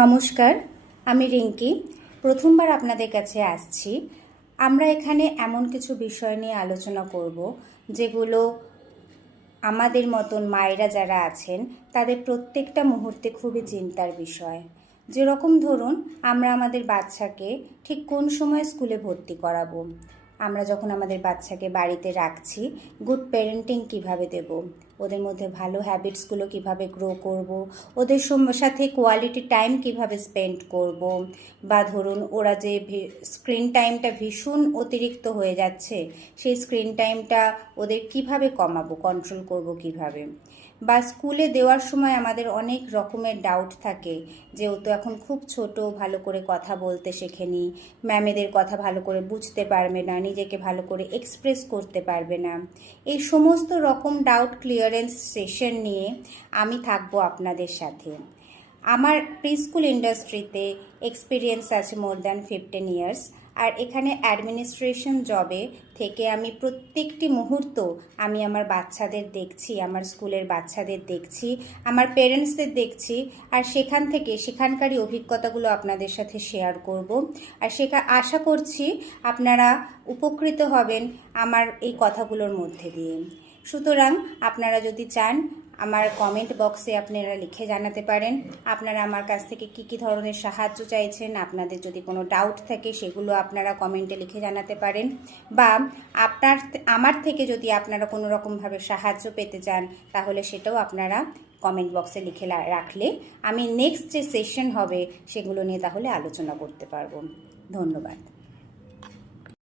নমস্কার, আমি রিঙ্কি। প্রথমবার আপনাদের কাছে আসছি। আমরা এখানে এমন কিছু বিষয় নিয়ে আলোচনা করব যেগুলো আমাদের মতন মায়েরা যারা আছেন তাদের প্রত্যেকটা মুহূর্তে খুবই চিন্তার বিষয়। যেরকম ধরুন, আমরা আমাদের বাচ্চাকে ঠিক কোন সময় স্কুলে ভর্তি করাবো, আমরা যখন আমাদের বাচ্চাকে বাড়িতে রাখছি গুড প্যারেন্টিং কিভাবে দেব, ওদের মধ্যে ভালো হ্যাবিটসগুলো কিভাবে গ্রো করব, ওদের সাথে কোয়ালিটি টাইম কিভাবে স্পেন্ড করব, বা ধরুন ওরা যে স্ক্রিন টাইমটা ভীষণ অতিরিক্ত হয়ে যাচ্ছে সেই স্ক্রিন টাইমটা ওদের কিভাবে কমাবো, কন্ট্রোল করব কিভাবে, বা স্কুলে দেওয়ার সময় আমাদের অনেক রকমের ডাউট থাকে যে ও তো এখন খুব ছোট, ভালো করে কথা বলতে শেখেনি, ম্যামেদের কথা ভালো করে বুঝতে পারবে না, নিজেকে ভালো করে এক্সপ্রেস করতে পারবে না। এই সমস্ত রকম ডাউট ক্লিয়ারেন্স সেশন নিয়ে আমি থাকবো আপনাদের সাথে। আমার প্রি স্কুল ইন্ডাস্ট্রিতে এক্সপিরিয়েন্স আছে মোর দ্যান 15 ইয়ার্স, আর এখানে অ্যাডমিনিস্ট্রেশন জবে থেকে আমি প্রত্যেকটি মুহূর্ত আমি আমার বাচ্চাদের দেখছি, আমার স্কুলের বাচ্চাদের দেখছি, আমার পেরেন্টসদের দেখছি, আর সেখানকারই অভিজ্ঞতাগুলো আপনাদের সাথে শেয়ার করব। আর আশা করছি আপনারা উপকৃত হবেন আমার এই কথাগুলোর মধ্যে দিয়ে। সুতরাং আপনারা যদি চান আমার কমেন্ট বক্সে আপনারা লিখে জানাতে পারেন আপনারা আমার কাছ থেকে কী ধরনের সাহায্য চাইছেন। আপনাদের যদি কোনো ডাউট থাকে সেগুলো আপনারা কমেন্টে লিখে জানাতে পারেন, বা আমার থেকে যদি আপনারা কোনো রকমভাবে সাহায্য পেতে চান তাহলে সেটাও আপনারা কমেন্ট বক্সে লিখে রাখলে আমি নেক্সট যে সেশন হবে সেগুলো নিয়ে তাহলে আলোচনা করতে পারবো। ধন্যবাদ।